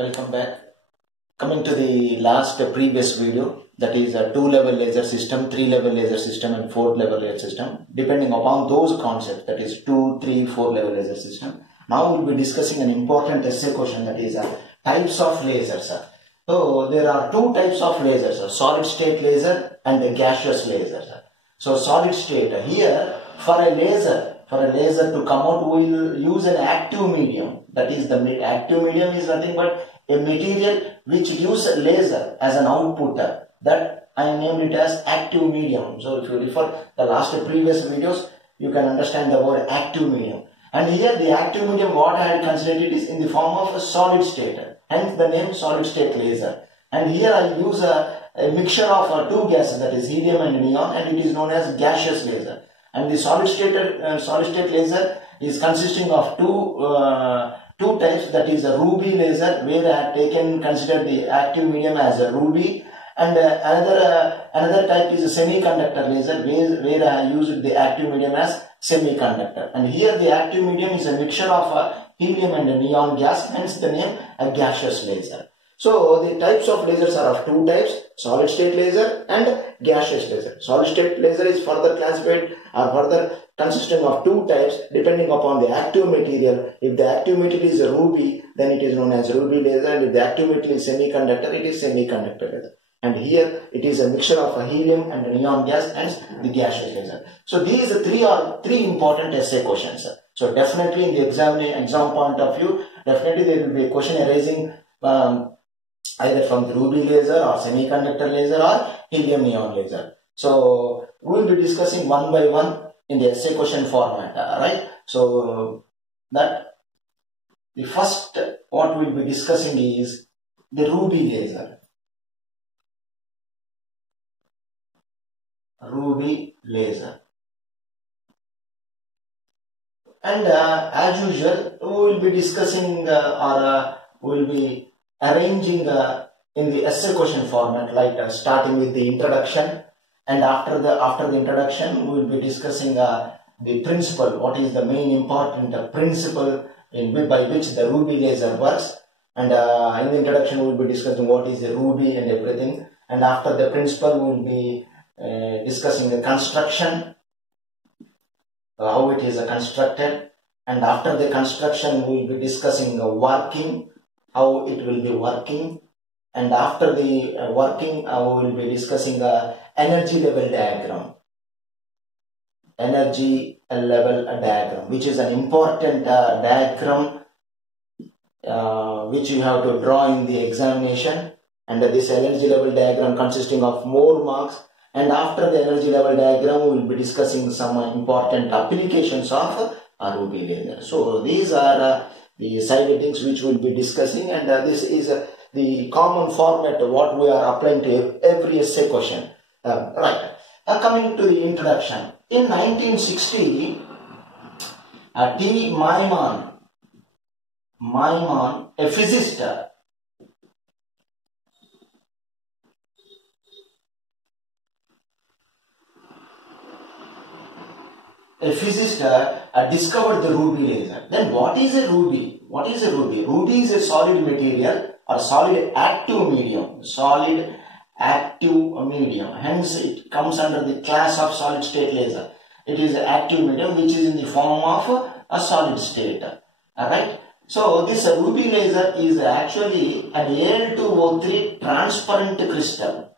Welcome back. Coming to the last previous video, that is a 2-level laser system, 3-level laser system and 4-level laser system. Depending upon those concepts, that is 2, 3, 4-level laser system. Now we'll be discussing an important essay question, that is types of lasers. So there are two types of lasers, solid state laser and a gaseous laser. So solid state, here for a laser to come out, we will use an active medium. That is, the active medium is nothing but a material which gives laser as an output. That I named it as active medium. So if you refer the last previous videos, you can understand the word active medium. And here the active medium, what I had considered it is in the form of a solid state. Hence the name solid state laser. And here I use a mixture of two gases, that is helium and neon, and it is known as gaseous laser. And the solid state laser is consisting of two types, that is a ruby laser, where I have considered the active medium as a ruby, and another type is a semiconductor laser, where I used the active medium as semiconductor. And here the active medium is a mixture of helium and neon gas, hence the name a gaseous laser. So the types of lasers are of two types, solid state laser and gaseous laser. Solid state laser is further classified or further consisting of two types depending upon the active material. If the active material is a ruby, then it is known as ruby laser, and if the active material is semiconductor, it is semiconductor laser. And here it is a mixture of a helium and neon gas, hence the gaseous laser. So these are three important essay questions. So definitely in the exam point of view, definitely there will be a question arising either from the ruby laser or semiconductor laser or helium neon laser. So we will be discussing one by one in the essay question format, right? So that the first what we will be discussing is the ruby laser. Ruby laser. And as usual, we will be discussing we will be arranging in the essay question format, like starting with the introduction, and after the introduction we will be discussing the principle, what is the main important principle by which the ruby laser works, and in the introduction we will be discussing what is the ruby and everything, and after the principle we will be discussing the construction, how it is constructed, and after the construction we will be discussing the working, how it will be working, and after the working we will be discussing the energy level diagram. Energy level diagram, which is an important diagram which you have to draw in the examination, and this energy level diagram consisting of more marks. And after the energy level diagram, we will be discussing some important applications of ruby laser. So these are the side headings which we will be discussing, and this is the common format what we are applying to every essay question. Right. Coming to the introduction. In 1960, T. Maimon, a physicist, discovered the ruby laser. Then what is a ruby? What is a ruby? Ruby is a solid material or solid active medium. Solid active medium. Hence it comes under the class of solid state laser. It is an active medium which is in the form of a solid state. Alright. So this ruby laser is actually an Al2O3 transparent crystal.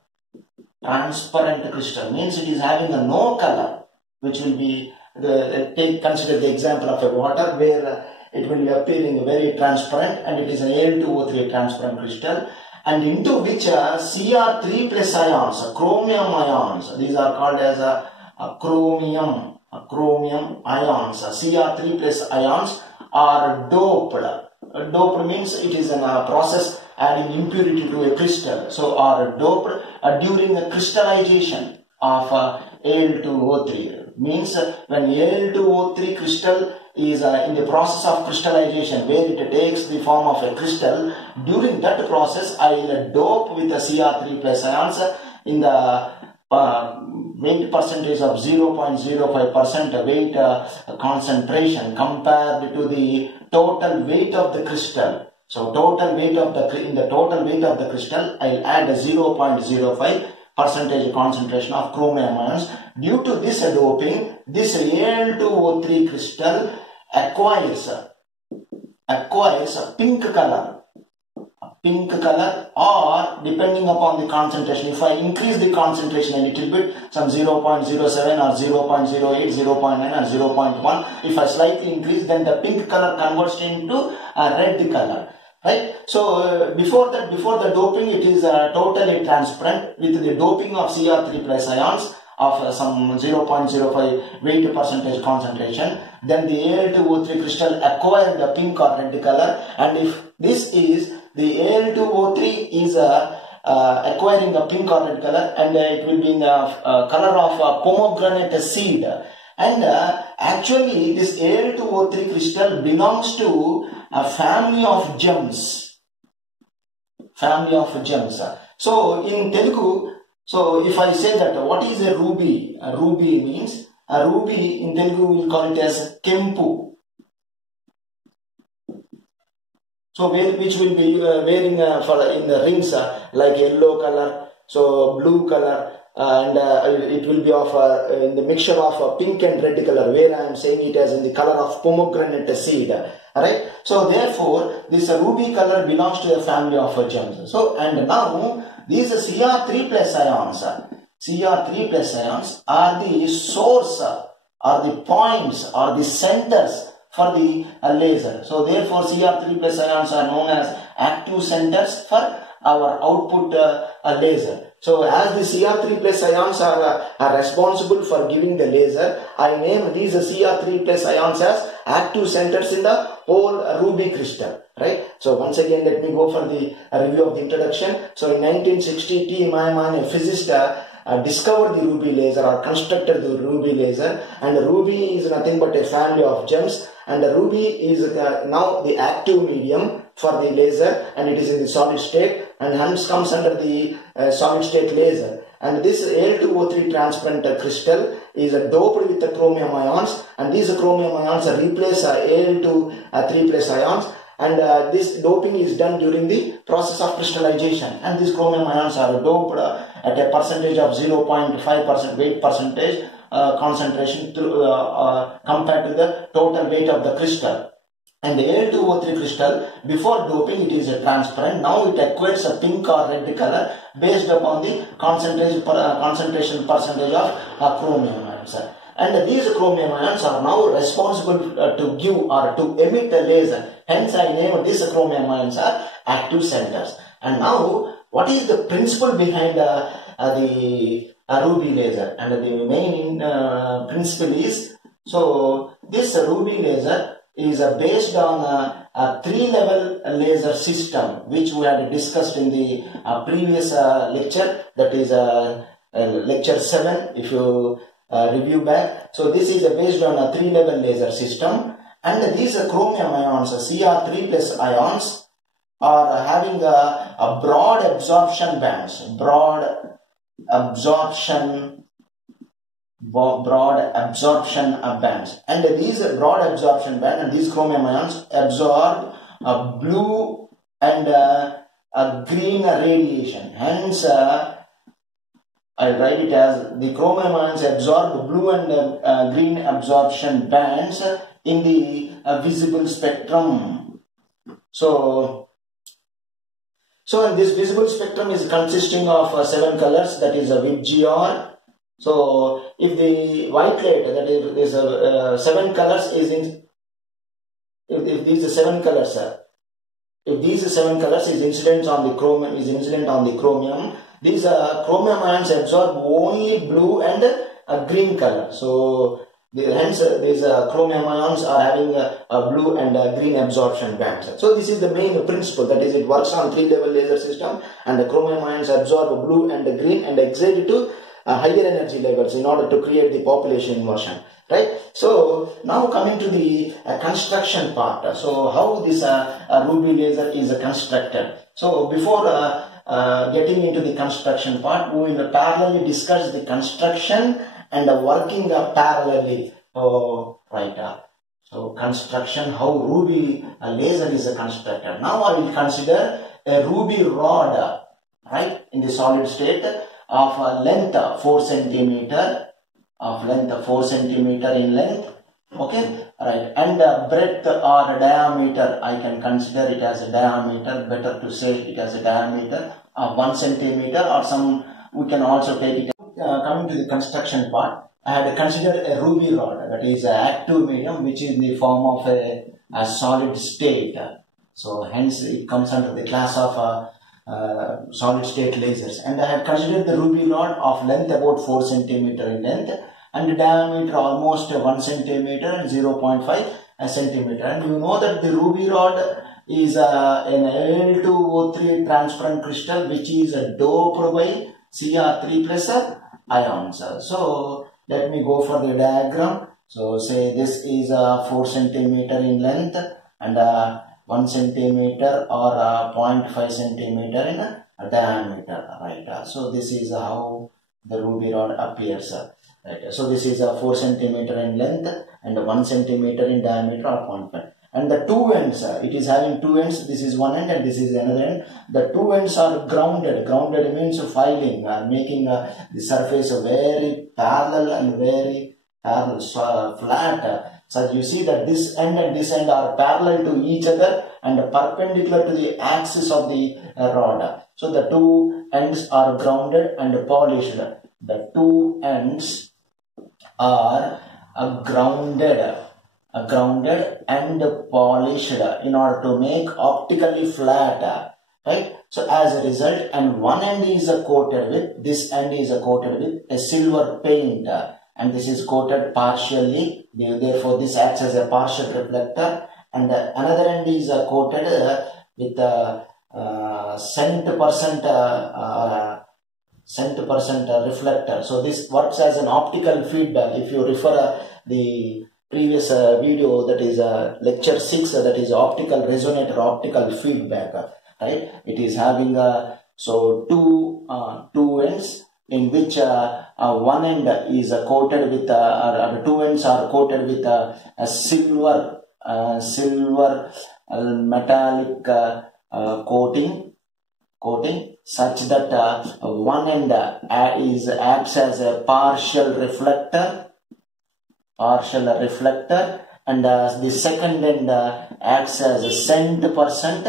Transparent crystal means it is having a no color, which will be consider the example of a water where it will be appearing very transparent, and it is an Al2O3 transparent crystal, and into which Cr3 plus ions, chromium ions, these are called as chromium ions, Cr3 plus ions are doped. Doped means it is a process adding impurity to a crystal, so are doped during the crystallization of Al2O3. Means when Al2O3 crystal is in the process of crystallization, where it takes the form of a crystal, during that process I will dope with the Cr3 plus ions in the weight percentage of 0.05% weight concentration compared to the total weight of the crystal. So total weight of in the total weight of the crystal, I'll add a 0.05 percentage concentration of chromium ions. Due to this doping, this Al2O3 crystal acquires a pink color, or depending upon the concentration, if I increase the concentration a little bit, some 0.07 or 0.08, 0.9 or 0.1, if I slightly increase, then the pink color converts into a red color. Right? So before the doping, it is totally transparent. With the doping of Cr3 plus ions of some 0.05 weight percentage concentration, then the Al2O3 crystal acquired the pink or red color. And if this is the Al2O3 is acquiring a pink or red color, and it will be in the color of pomegranate seed. And actually this Al2O3 crystal belongs to a family of gems. So in Telugu, so if I say that what is a ruby? A ruby means, a ruby in Telugu we will call it as kempu. So which will be wearing in the rings like yellow color, so blue color, and it will be of in the mixture of pink and red color, where I am saying it as in the color of pomegranate seed. Alright, so therefore this ruby color belongs to a family of gems. So and now these Cr3 plus ions are the source, or the points, or the centers for the laser. So therefore Cr3 plus ions are known as active centers for our output laser. So as the Cr3 plus ions are responsible for giving the laser, I name these Cr3 plus ions as active centers in the whole ruby crystal. Right? So once again, let me go for the review of the introduction. So in 1960, T. Mayaman, a physicist, discovered the ruby laser, or constructed the ruby laser, and the ruby is nothing but a family of gems, and the ruby is now the active medium for the laser, and it is in the solid state, and hence comes under the solid state laser. And this Al2O3 transparent crystal is doped with the chromium ions, and these chromium ions replace Al2O3 plus ions. And this doping is done during the process of crystallization, and these chromium ions are doped at a percentage of 0.5% weight percentage concentration compared to the total weight of the crystal. And the Al2O3 crystal, before doping, it is transparent. Now it acquires a pink or red color based upon the concentration percentage of chromium ions. And these chromium ions are now responsible to give or to emit a laser. Hence I name these chromium ions are active centers. And now, what is the principle behind the ruby laser? And the main principle is, so this ruby laser is based on a 3-level laser system, which we had discussed in the previous lecture, that is lecture 7, if you review back. So this is based on a 3-level laser system, and these chromium ions, Cr3 plus ions, are having a broad absorption bands, broad absorption bands, and these broad absorption band and these chromium ions absorb a blue and a green radiation. Hence I write it as the chromium ions absorb blue and green absorption bands in the visible spectrum. So this visible spectrum is consisting of 7 colors, that is a VGR. So if the white light, that is 7 colors is in, if these 7 colors is incident on the chromium, these chromium ions absorb only blue and green color. So hence these chromium ions are having a blue and green absorption bands. So this is the main principle, that is it works on 3-level laser system, and the chromium ions absorb blue and green and excite it to higher energy levels in order to create the population inversion. Right? So now coming to the construction part. So how this ruby laser is constructed. So before getting into the construction part, we will parallelly discuss the construction and working parallelly. Oh, right. So construction, how ruby laser is constructed. Now I will consider a ruby rod, right, in the solid state of length 4 centimeter, in length, okay, right, and breadth or diameter, I can consider it as a diameter, better to say it as a diameter of 1 centimeter, or some, we can also take it. Coming to the construction part, I had considered a ruby rod, that is an active medium, which is in the form of a solid state. So hence it comes under the class of solid state lasers. And I had considered the ruby rod of length about 4 centimeter in length and diameter almost 1 centimeter and 0.5 centimeter. And you know that the ruby rod is an Al2O3 transparent crystal, which is doped by Cr3 plus ions. So let me go for the diagram. So say this is 4 centimeter in length and 1 centimeter or 0.5 centimeter in diameter, right? So this is how the ruby rod appears, right? So this is 4 centimeter in length and 1 centimeter in diameter or 0.5. And the two ends, it is having two ends. This is one end and this is another end. The two ends are grounded. Grounded means filing, making the surface very parallel and very flat. So you see that this end and this end are parallel to each other and perpendicular to the axis of the rod. So the two ends are grounded and polished. The two ends are grounded and polished in order to make optically flat, right? So as a result, and one end is coated with, this end is coated with a silver paint, and this is coated partially, therefore this acts as a partial reflector, and another end is coated with cent percent reflector. So this works as an optical feedback. If you refer the previous video, that is lecture 6, that is optical resonator, optical feedback, right? It is having so two ends in which one end is coated with two ends are coated with a silver metallic coating such that one end acts as a partial reflector, and the second end acts as a cent percent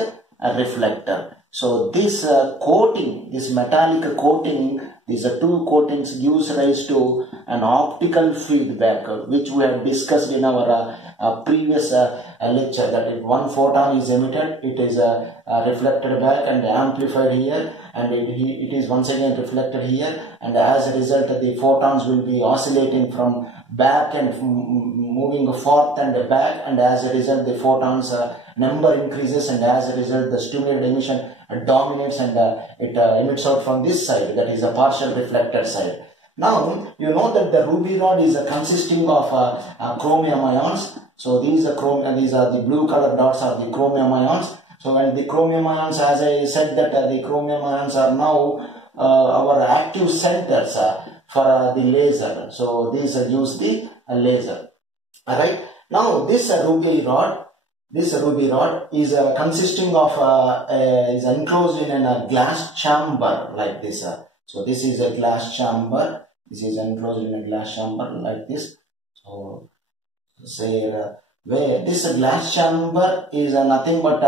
reflector. So this coating, this metallic coating, these two coatings gives rise to an optical feedback, which we have discussed in our previous lecture, that if one photon is emitted, it is reflected back and amplified here, and it is once again reflected here, and as a result the photons will be oscillating from back and moving forth and back, and as a result the photons number increases, and as a result the stimulated emission dominates, and it emits out from this side, that is a partial reflected side. Now you know that the ruby rod is consisting of chromium ions. So these are the blue color dots are the chromium ions. So when the chromium ions, as I said, that the chromium ions are now our active centers for the laser. So these use the laser. Alright. Now this ruby rod is consisting of is enclosed in a glass chamber like this. So this is a glass chamber. This is enclosed in a glass chamber like this. So say where this glass chamber is nothing but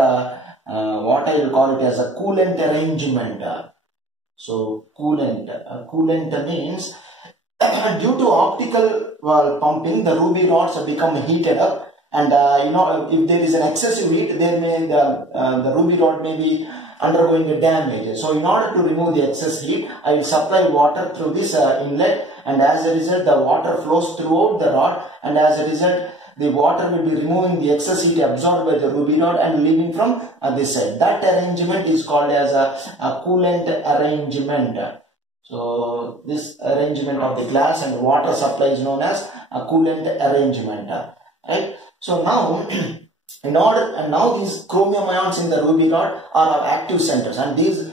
what I will call it as a coolant arrangement. So coolant means due to optical pumping, the ruby rods have become heated up, and you know, if there is an excessive heat, there may the ruby rod may be undergoing a damage. So in order to remove the excess heat, I will supply water through this inlet, and as a result the water flows throughout the rod, and as a result the water will be removing the excess heat absorbed by the ruby rod and leaving from this side. That arrangement is called as a coolant arrangement. So this arrangement of the glass and water supply is known as a coolant arrangement, right? So now now these chromium ions in the ruby rod are our active centers, and these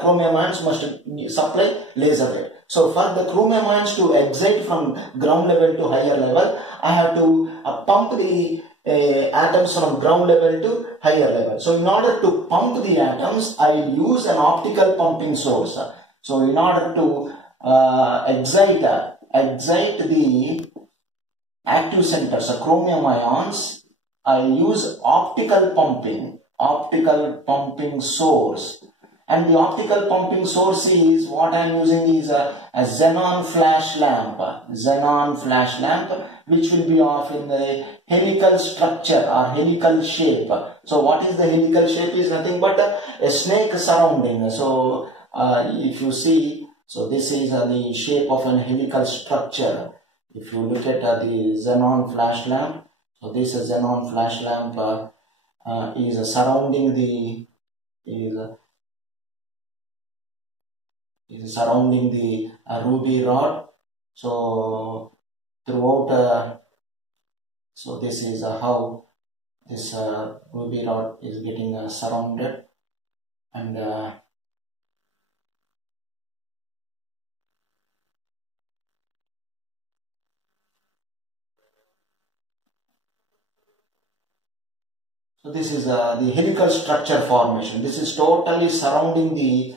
chromium ions must supply laser light. So for the chromium ions to excite from ground level to higher level, I have to pump the atoms from ground level to higher level. So in order to pump the atoms, I use an optical pumping source. So in order to excite the active centers, chromium ions, I use optical pumping source. And the optical pumping source is what I am using is a xenon flash lamp, which will be of in the helical structure or helical shape. So what is the helical shape is nothing but a snake surrounding. So if you see, so this is the shape of an helical structure. If you look at the xenon flash lamp, so this xenon flash lamp is surrounding the ruby rod. So throughout, so this is how this ruby rod is getting surrounded, and so this is the helical structure formation. This is totally surrounding the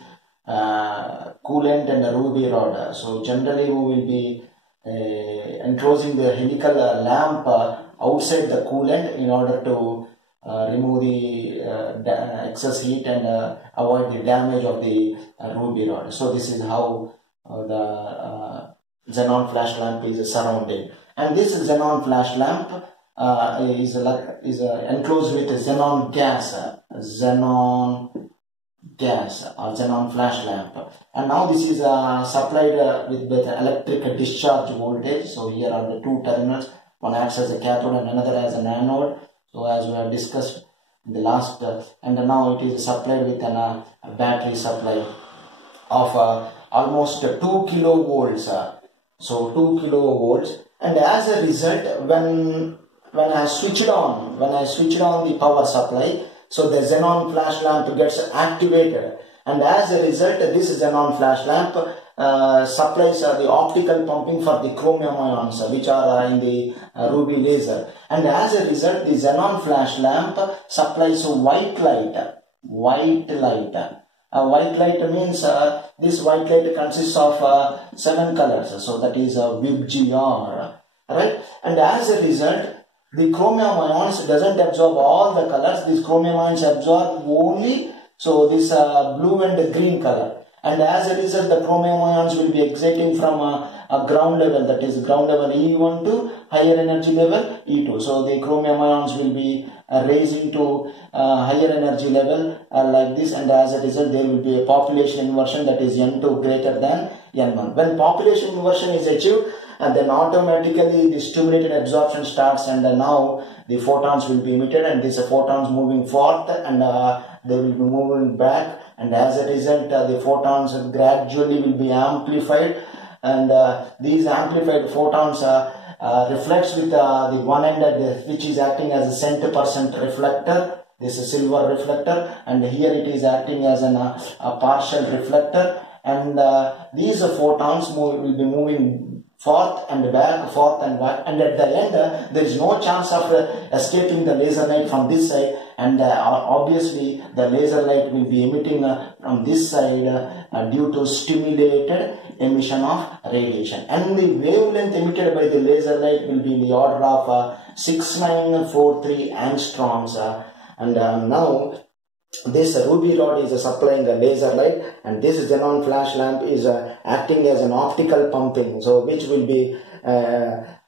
coolant and the ruby rod. So generally we will be enclosing the helical lamp outside the coolant in order to remove the excess heat and avoid the damage of the ruby rod. So this is how the xenon flash lamp is surrounded, and this xenon flash lamp is enclosed with xenon gas or xenon flash lamp. And now this is supplied with electric discharge voltage. So here are the two terminals, one acts as a cathode and another as an anode. So as we have discussed in the last, and now it is supplied with a battery supply of almost 2 kilovolts. So 2 kilovolts, and as a result, when I switched on the power supply, so the xenon flash lamp gets activated, and as a result, this xenon flash lamp supplies the optical pumping for the chromium ions which are in the ruby laser, and as a result, the xenon flash lamp supplies white light. White light means this white light consists of 7 colors, so that is VIBGR, right? And as a result, the chromium ions doesn't absorb all the colors. These chromium ions absorb only this blue and green color. And as a result, the chromium ions will be exciting from a ground level, that is ground level E1 to higher energy level E2. So the chromium ions will be raising to higher energy level like this, and as a result, there will be a population inversion, that is N2 greater than N1. When population inversion is achieved, and then automatically the stimulated absorption starts, and now the photons will be emitted, and these photons moving forth, and they will be moving back, and as a result the photons gradually will be amplified, and these amplified photons reflects with the one end which is acting as a cent% reflector. This is silver reflector, and here it is acting as a partial reflector, and these photons will be moving forth and back, and at the end there is no chance of escaping the laser light from this side, and obviously the laser light will be emitting from this side due to stimulated emission of radiation, and the wavelength emitted by the laser light will be in the order of 6943 angstroms, and now this ruby rod is supplying a laser light, and this xenon flash lamp is acting as an optical pumping, so which will be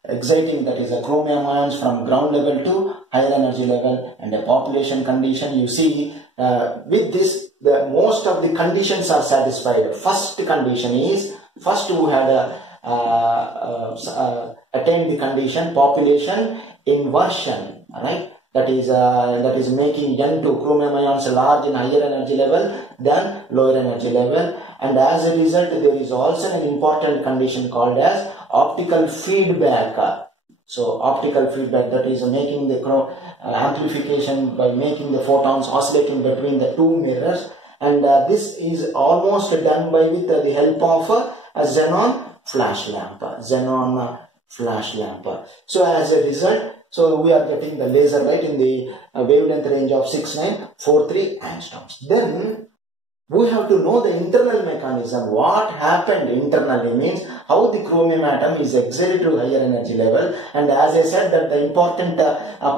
exciting, that is a chromium ions from ground level to higher energy level, and a population condition. You see with this most of the conditions are satisfied. First condition is, first we had attained the condition population inversion, right? That is making N2 chromium ions large in higher energy level than lower energy level, and as a result there is also an important condition called as optical feedback. So optical feedback, that is making the amplification by making the photons oscillating between the two mirrors, and this is almost done by with the help of a xenon flash lamp. So as a result, So we are getting the laser light in the wavelength range of 6943 angstroms. Then we have to know the internal mechanism. What happened internally means how the chromium atom is excited to higher energy level. And as I said, that the important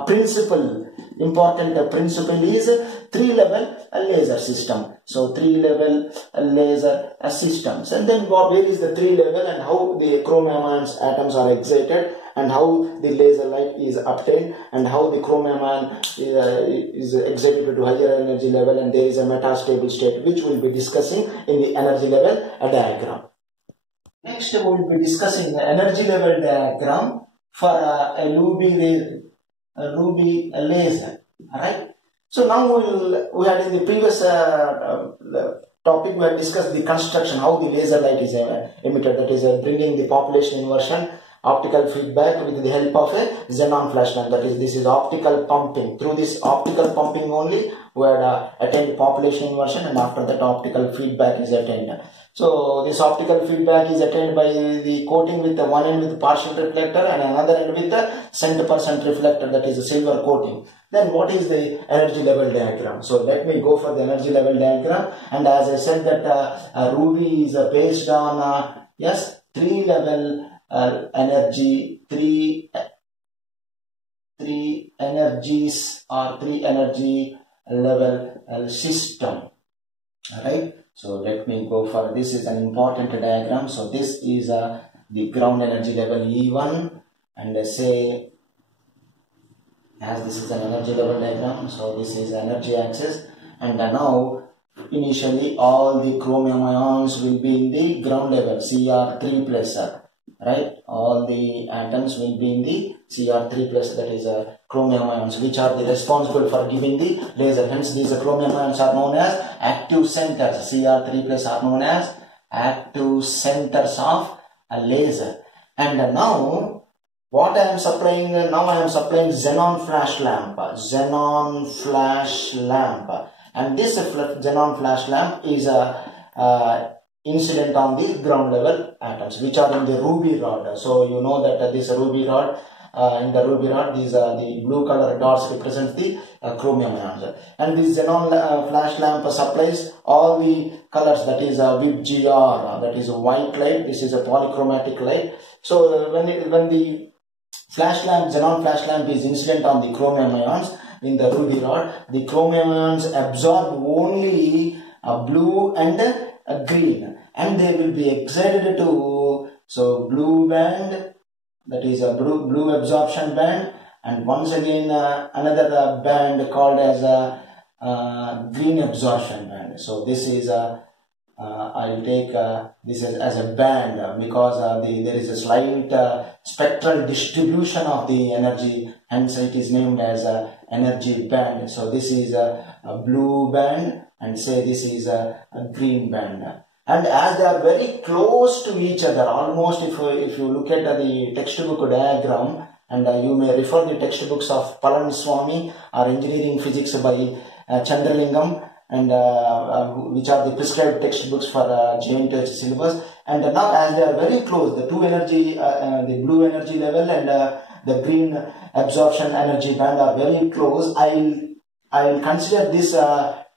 principle is 3-level laser system. So 3-level laser systems. And then where is the 3-level and how the chromium atoms are excited, and how the laser light is obtained, and how the chromium ion is excited to higher energy level, and there is a metastable state, which we will be discussing in the energy level diagram. Next we will be discussing the energy level diagram for a ruby laser. Alright. So now we had in the previous topic we had discussed the construction, how the laser light is emitted, that is bringing the population inversion, optical feedback with the help of a xenon flash lamp. That is, this is optical pumping. Through this optical pumping only we had attained population inversion, and after that optical feedback is attained. So this optical feedback is attained by the coating with the one end with partial reflector and another end with the 100% reflector, that is a silver coating. Then what is the energy level diagram? So let me go for the energy level diagram. And as I said that Ruby is based on 3-level energy, three energies or 3 energy level system. Alright. So let me go for this. Is an important diagram. So this is the ground energy level E1, and say, as this is an energy level diagram, so this is energy axis, and now initially all the chromium ions will be in the ground level Cr3 plus, right? All the atoms will be in the Cr3 plus, that is chromium ions, which are the responsible for giving the laser. Hence these chromium ions are known as active centers. Cr3 plus are known as active centers of a laser. And now what I am supplying, now I am supplying xenon flash lamp, and this xenon flash lamp is incident on the ground level atoms, which are in the ruby rod. So you know that this ruby rod, in the ruby rod, these are the blue color dots represent the chromium ions, and this xenon flash lamp supplies all the colors, that is VIBGR, that is a white light, this is a polychromatic light. So when the xenon flash lamp is incident on the chromium ions in the ruby rod, the chromium ions absorb only blue and green, and they will be excited to, so blue band, that is a blue absorption band, and once again another band called as a green absorption band. So this is I'll take this as a band because there is a slight spectral distribution of the energy, hence it is named as a energy band. So this is a blue band, and say this is a green band. And as they are very close to each other, almost if you look at the textbook diagram, and you may refer the textbooks of Palaniswamy or engineering physics by Chandralingam, and which are the prescribed textbooks for JNTH syllabus. And now as they are very close, the two energy, the blue energy level and the green absorption energy band are very close. I'll consider this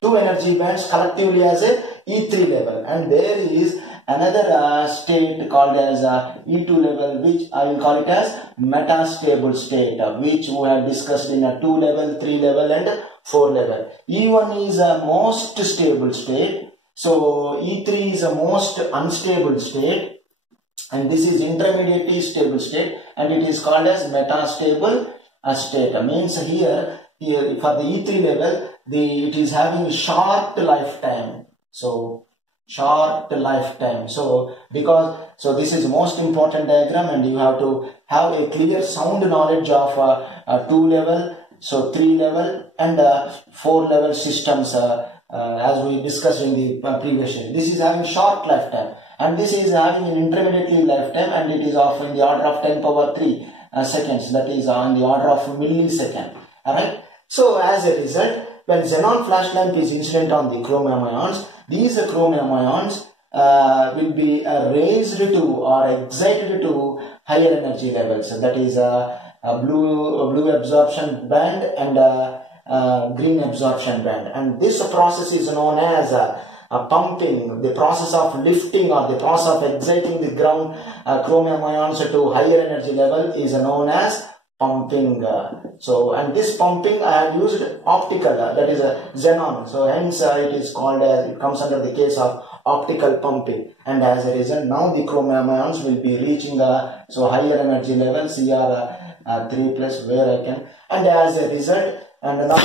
two energy bands collectively as a E3 level, and there is another state called as E2 level, which I will call it as metastable state, which we have discussed in a 2 level, 3 level and 4 level. E1 is a most stable state, so E3 is a most unstable state, and this is intermediately stable state, and it is called as metastable state. Means here for the E3 level, it is having short lifetime. So short lifetime. So this is most important diagram, and you have to have a clear sound knowledge of 2 level, so 3 level and 4 level systems as we discussed in the previous year. This is having short lifetime, and this is having an intermediate lifetime, and it is of in the order of 10 power 3 seconds, that is on the order of millisecond. Alright. So as a result, when xenon flash lamp is incident on the chromium ions, these chromium ions will be raised to or excited to higher energy levels. That is blue absorption band and green absorption band. And this process is known as pumping. The process of lifting or the process of exciting the ground chromium ions to higher energy level is known as pumping. And this pumping I have used optical, that is a xenon. So hence it is called as, it comes under the case of optical pumping. And as a result, now the chromium ions will be reaching higher energy level, CR3 plus, where I can. And as a result, and now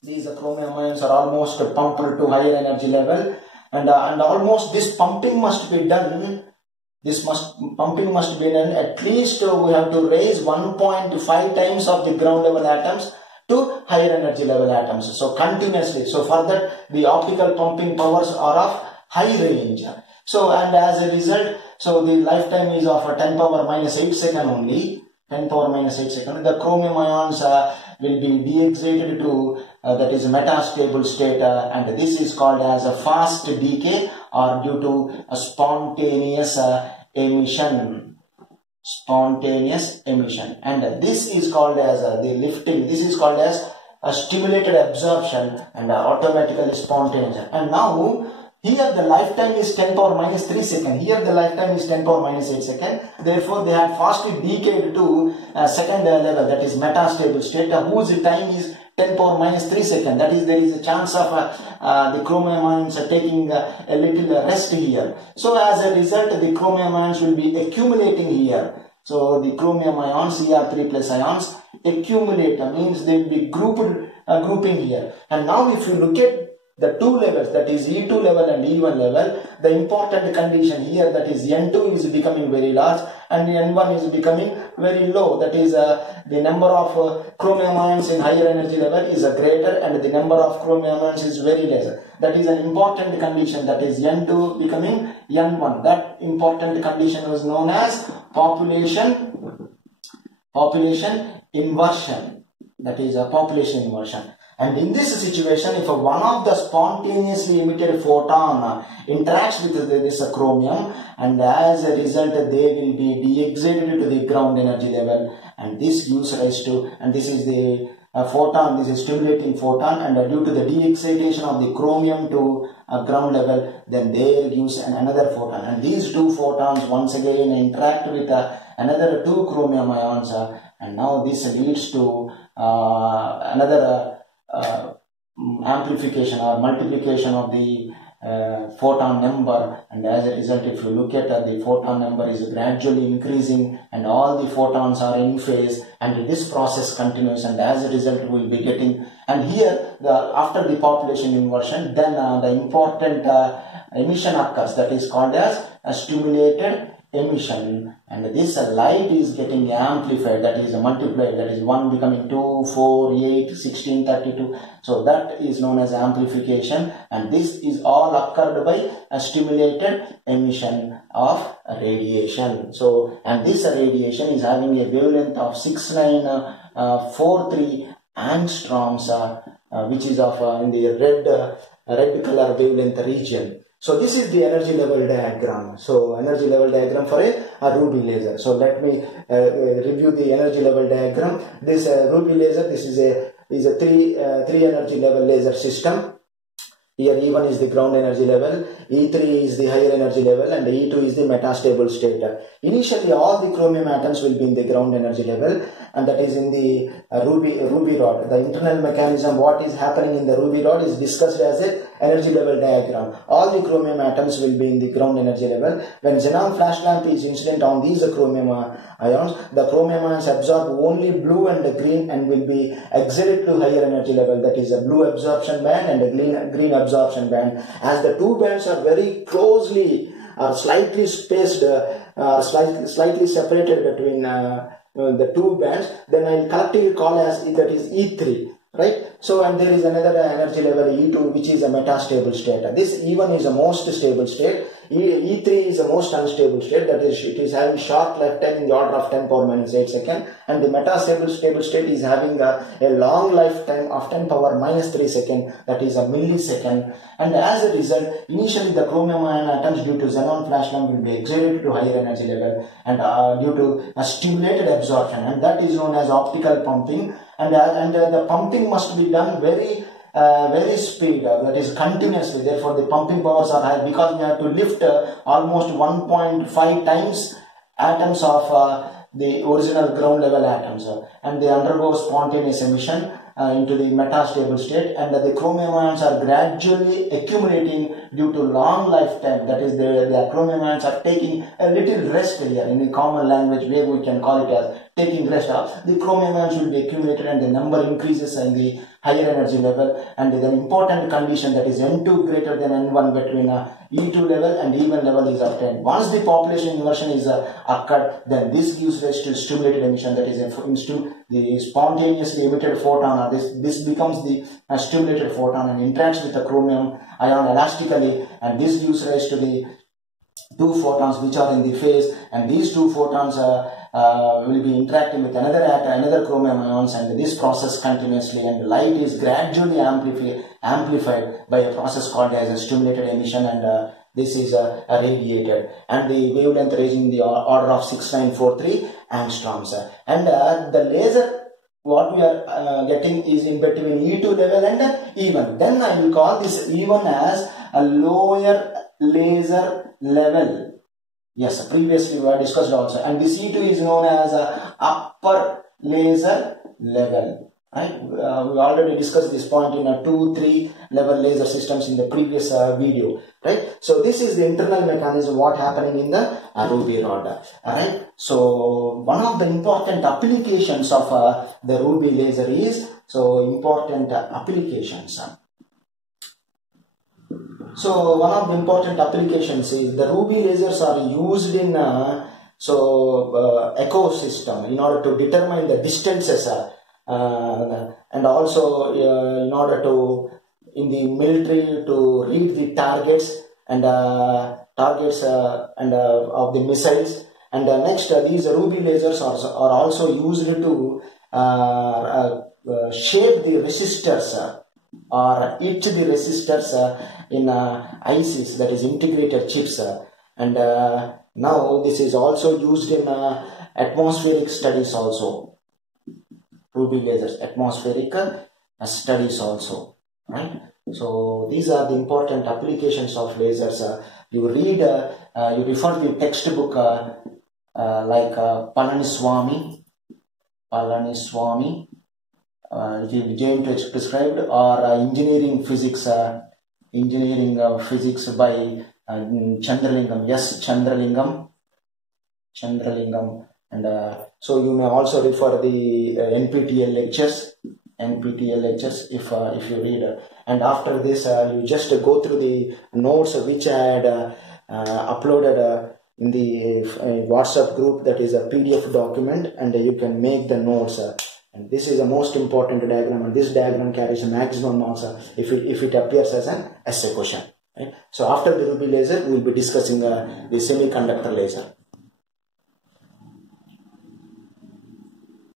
these chromium ions are almost pumped to higher energy level, and almost this pumping must be done. Pumping must be done at least we have to raise 1.5 times of the ground level atoms to higher energy level atoms. So continuously. So for that, the optical pumping powers are of high range. So and as a result, so the lifetime is of 10 power minus 8 second only. 10 power minus 8 second. The chromium ions will be de-excited to that is metastable state, and this is called as a fast decay or due to a spontaneous emission. Spontaneous emission. And this is called as the lifting. This is called as a stimulated absorption and automatically spontaneous. And now here the lifetime is 10 power minus 3 second. Here the lifetime is 10 power minus 8 second. Therefore, they have fastly decayed to second level, that is metastable state, whose time is 10 power minus 3 second. That is, there is a chance of the chromium ions taking a little rest here. So as a result, the chromium ions will be accumulating here. So the chromium ions, Cr3 plus ions, accumulate, means they will be grouping here. And now if you look at the two levels, that is E2 level and E1 level, the important condition here, that is N2 is becoming very large and N1 is becoming very low. That is the number of chromium ions in higher energy level is greater and the number of chromium ions is very less. That is an important condition, that is N2 becoming N1. That important condition was known as population inversion. That is a population inversion. And in this situation, if one of the spontaneously emitted photon interacts with this chromium, and as a result they will be de-excited to the ground energy level, and this gives rise to, and this is the photon, this is stimulating photon, and due to the de-excitation of the chromium to ground level, then there gives another photon, and these two photons once again interact with another two chromium ions, and now this leads to another amplification or multiplication of the photon number, and as a result, if you look at the photon number is gradually increasing and all the photons are in phase, and this process continues, and as a result we will be getting, and here after the population inversion, then the important emission occurs, that is called as a stimulated emission, and this light is getting amplified, that is multiplied, that is 1 becoming 2, 4, 8, 16, 32. So that is known as amplification, and this is all occurred by a stimulated emission of radiation. So, and this radiation is having a wavelength of 6943 angstroms, which is of in the red color wavelength region. So this is the energy level diagram. So energy level diagram for a ruby laser. So let me review the energy level diagram. This ruby laser, this is a three energy level laser system. Here E1 is the ground energy level, E3 is the higher energy level, and E2 is the metastable state. Initially all the chromium atoms will be in the ground energy level, and that is in the ruby rod. The internal mechanism, what is happening in the ruby rod, is discussed as a energy level diagram. All the chromium atoms will be in the ground energy level. When xenon flash lamp is incident on these chromium ions, the chromium ions absorb only blue and green and will be excited to higher energy level, that is a blue absorption band and a green absorption band. As the two bands are very closely or slightly spaced, slightly separated between the two bands, then I will collectively call as that is E3. Right? So, and there is another energy level E2, which is a metastable state. This E1 is the most stable state. E3 is the most unstable state, that is it is having short lifetime in the order of 10 power minus 8 seconds, and the metastable stable state is having a long lifetime of 10 power minus 3 seconds, that is a millisecond. And as a result, initially the chromium ion atoms due to xenon flash lamp will be excited to higher energy level and due to a stimulated absorption, and that is known as optical pumping. And the pumping must be done very speed, that is continuously. Therefore the pumping powers are high, because we have to lift almost 1.5 times atoms of the original ground level atoms, and they undergo spontaneous emission into the metastable state, and the chromium ions are gradually accumulating due to long lifetime. That is, the chromium ions are taking a little rest here. In the common language where we can call it as taking rest, the chromium ions will be accumulated and the number increases in the higher energy level. And the important condition, that is N2 greater than N1 between E2 level and E1 level is obtained. Once the population inversion is occurred, then this gives rise to stimulated emission, that is the spontaneously emitted photon. This becomes the stimulated photon and interacts with the chromium ion elastically, and this gives rise to the two photons which are in the phase, and these two photons will be interacting with another chromium ions, and this process continuously, and light is gradually amplified by a process called as a stimulated emission, and this is radiated, and the wavelength ranging the order of 6943 angstroms. And the laser what we are getting is in between E2 level and E1. Then I will call this E1 as a lower laser level. Yes, previously we have discussed also. And this E2 is known as a upper laser level. Right? We already discussed this point in a 2-3 level laser systems in the previous video. Right? So this is the internal mechanism what happening in the ruby rod. Alright? So one of the important applications of the ruby laser is important applications. So one of the important applications is the ruby lasers are used in ecosystem in order to determine the distances and also in order to in the military to read the targets and of the missiles. And next, these ruby lasers are also used to shape the resistors or etch the resistors in ICs, that is integrated chips. And now this is also used in atmospheric studies also. Ruby lasers, atmospheric studies also, right? So these are the important applications of lasers. You read, you refer the textbook like Palaniswamy, James prescribed, or engineering physics by Chandralingam, Chandralingam, and so you may also refer the NPTEL lectures if you read. And after this, you just go through the notes which I had uploaded in the WhatsApp group, that is a PDF document, and you can make the notes. And this is the most important diagram, and this diagram carries a maximum marks if it appears as an essay question. Right? So after the ruby laser, we will be discussing the semiconductor laser.